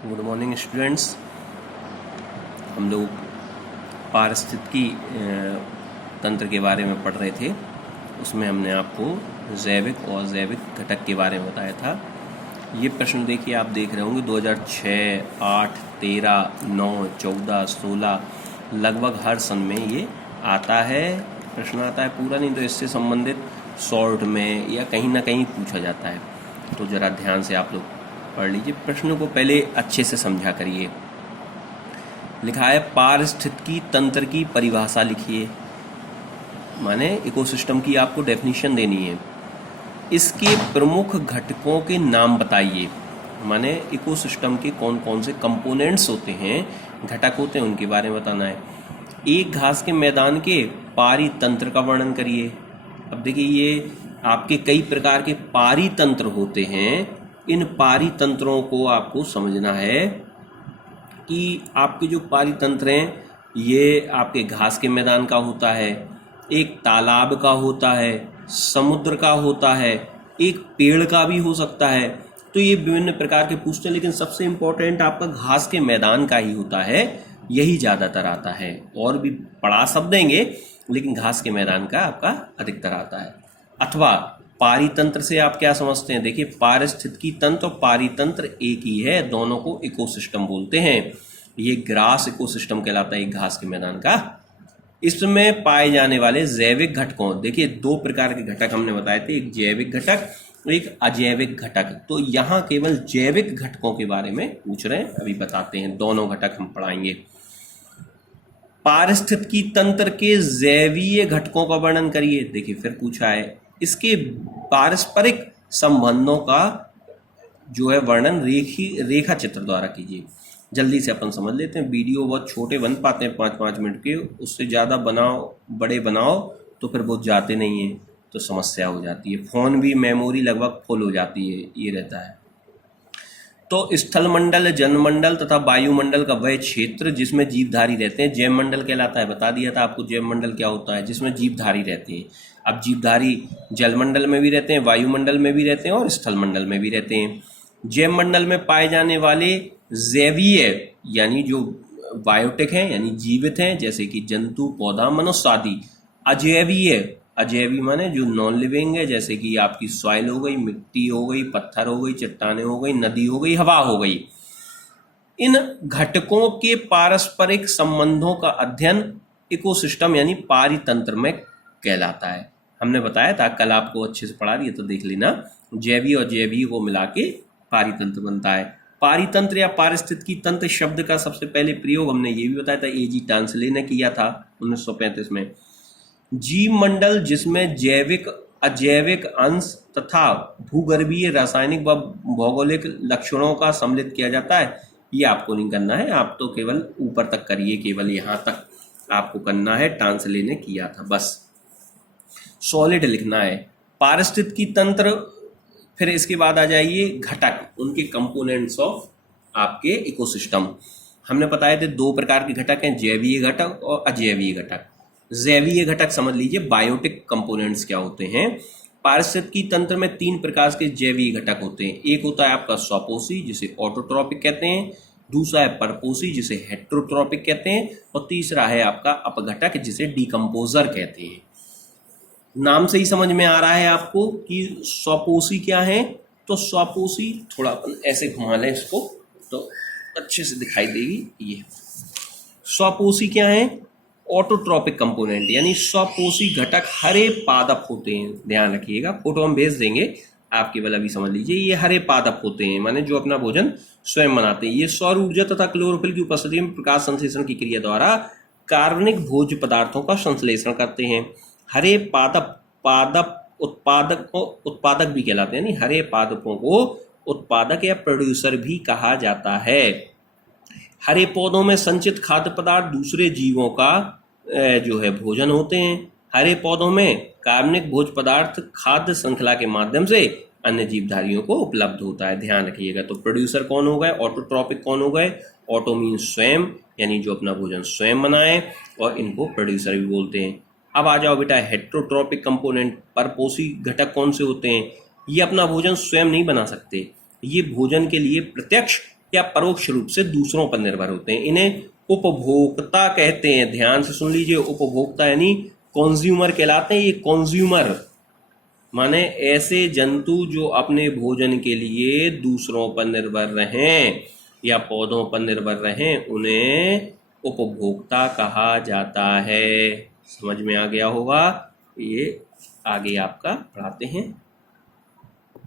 Good morning students. हम लोग पारिस्थितिकी तंत्र के बारे में पढ़ रहे थे। उसमें हमने आपको जैविक और जैविक घटक के बारे में बताया था। ये प्रश्न देखिए, आप देख रहे होंगे 2006, 8, 13, 9, 14, 16 लगभग हर सन में ये आता है, प्रश्न आता है। पूरा नहीं तो इससे संबंधित शॉर्ट में या कहीं ना कहीं पूछा जाता है। तो ज़रा ध्यान से आप लोग पढ़ लीजिए। प्रश्नों को पहले अच्छे से समझा करिए। लिखा है पारिस्थितिकी तंत्र की परिभाषा लिखिए, माने इकोसिस्टम की आपको डेफिनेशन देनी है। इसके प्रमुख घटकों के नाम बताइए, माने इकोसिस्टम के कौन कौन से कंपोनेंट्स होते हैं, घटक होते हैं, उनके बारे में बताना है। एक घास के मैदान के पारितंत्र का वर्णन करिए। अब देखिए, ये आपके कई प्रकार के पारितंत्र होते हैं। इन पारितंत्रों को आपको समझना है कि आपके जो पारितंत्र हैं ये आपके घास के मैदान का होता है, एक तालाब का होता है, समुद्र का होता है, एक पेड़ का भी हो सकता है। तो ये विभिन्न प्रकार के पूछते हैं, लेकिन सबसे इम्पोर्टेंट आपका घास के मैदान का ही होता है, यही ज़्यादातर आता है। और भी बड़ा शब्द देंगे, लेकिन घास के मैदान का आपका अधिकतर आता है। अथवा पारितंत्र से आप क्या समझते हैं? देखिए, पारिस्थितिकी तंत्र और पारितंत्र एक ही है, दोनों को इकोसिस्टम बोलते हैं। ये ग्रास इकोसिस्टम कहलाता है, एक घास के मैदान का। इसमें पाए जाने वाले जैविक घटकों, देखिए दो प्रकार के घटक हमने बताए थे, एक जैविक घटक, एक अजैविक घटक। तो यहाँ केवल जैविक घटकों के बारे में पूछ रहे हैं, अभी बताते हैं। दोनों घटक हम पढ़ाएंगे। पारिस्थितिकी तंत्र के जैवीय घटकों का वर्णन करिए। देखिए, फिर पूछा है इसके पारस्परिक संबंधों का जो है वर्णन रेखा चित्र द्वारा कीजिए। जल्दी से अपन समझ लेते हैं। वीडियो बहुत छोटे बन पाते हैं, 5-5 मिनट के, उससे ज़्यादा बनाओ, बड़े बनाओ तो फिर बहुत जाते नहीं हैं, तो समस्या हो जाती है। फ़ोन भी मेमोरी लगभग फुल हो जाती है, ये रहता है। तो स्थल मंडल, जनमंडल तथा वायुमंडल का वह क्षेत्र जिसमें जीवधारी रहते हैं जैव मंडल कहलाता है। बता दिया था आपको जैव मंडल क्या होता है, जिसमें जीवधारी रहते हैं। अब जीवधारी जलमंडल में भी रहते हैं, वायुमंडल में भी रहते हैं और स्थल मंडल में भी रहते हैं। जैव मंडल में पाए जाने वाले जैवीय यानी जो बायोटिक हैं यानी जीवित हैं, जैसे कि जंतु, पौधा, मनुष्य आदि। अजैवीय, अजैवी माने जो नॉन लिविंग है, जैसे कि आपकी सॉइल हो गई, मिट्टी हो गई, पत्थर हो गई, चट्टानें हो गई, नदी हो गई, हवा हो गई। इन घटकों के पारस्परिक संबंधों का अध्ययन इकोसिस्टम यानी पारितंत्र में कहलाता है। हमने बताया था, कल आपको अच्छे से पढ़ा दिया, तो देख लेना। जैवी और जैवीय को मिला के पारितंत्र बनता है। पारितंत्र या पारिस्थितिकी तंत्र शब्द का सबसे पहले प्रयोग हमने ये भी बताया था, A.G. टांसले ने किया था 1935 में। जीव मंडल जिसमें जैविक, अजैविक अंश तथा भूगर्भीय, रासायनिक व भौगोलिक लक्षणों का सम्मिलित किया जाता है। ये आपको नहीं करना है, आप तो केवल ऊपर तक करिए, केवल यहाँ तक आपको करना है। टांसले ने किया था, बस सॉलिड लिखना है। पारिस्थितिकी तंत्र, फिर इसके बाद आ जाइए घटक, उनके कंपोनेंट्स ऑफ आपके इकोसिस्टम। हमने बताए थे दो प्रकार के घटक हैं, जैवीय घटक और अजैवीय घटक। जैवीय घटक समझ लीजिए, बायोटिक कंपोनेंट्स क्या होते हैं। पारिस्थितिकी तंत्र में 3 प्रकार के जैवीय घटक होते हैं। एक होता है आपका स्वपोषी, जिसे ऑटोट्रॉपिक कहते हैं। दूसरा है परपोषी, जिसे हेट्रोट्रॉपिक कहते हैं। और तीसरा है आपका अपघटक, जिसे डिकम्पोजर कहते हैं। नाम से ही समझ में आ रहा है आपको कि स्वपोषी क्या है। तो स्वपोषी, थोड़ा अपन ऐसे घुमा लें इसको तो अच्छे से दिखाई देगी। ये स्वपोषी क्या है? ऑटोट्रॉपिक कंपोनेंट, यानी स्वपोषी घटक हरे पादप होते हैं। ध्यान रखिएगा, फोटो हम भेज देंगे, आप केवल अभी समझ लीजिए। ये हरे पादप होते हैं, माने जो अपना भोजन स्वयं बनाते हैं। ये सौर ऊर्जा तथा क्लोरोफिल की उपस्थिति में प्रकाश संश्लेषण की क्रिया द्वारा कार्बनिक भोज्य पदार्थों का संश्लेषण करते हैं। हरे पादप उत्पादक भी कहलाते हैं, यानी हरे पादपों को उत्पादक या प्रोड्यूसर भी कहा जाता है। हरे पौधों में संचित खाद्य पदार्थ दूसरे जीवों का जो है भोजन होते हैं। हरे पौधों में कार्बनिक भोज्य पदार्थ खाद्य श्रृंखला के माध्यम से अन्य जीवधारियों को उपलब्ध होता है। ध्यान रखिएगा। तो प्रोड्यूसर कौन हो गए? ऑटोट्रॉपिक कौन हो गए? ऑटो मीन्स स्वयं, यानी जो अपना भोजन स्वयं बनाए, और इनको प्रोड्यूसर भी बोलते हैं। अब आ जाओ बेटा हेट्रोट्रॉपिक कंपोनेंट, परपोषी घटक कौन से होते हैं? ये अपना भोजन स्वयं नहीं बना सकते, ये भोजन के लिए प्रत्यक्ष या परोक्ष रूप से दूसरों पर निर्भर होते हैं। इन्हें उपभोक्ता कहते हैं। ध्यान से सुन लीजिए, उपभोक्ता यानी कंज्यूमर कहलाते हैं। ये कंज्यूमर माने ऐसे जंतु जो अपने भोजन के लिए दूसरों पर निर्भर रहें या पौधों पर निर्भर रहें, उन्हें उपभोक्ता कहा जाता है। समझ में आ गया होगा। ये आगे आपका पढ़ाते हैं।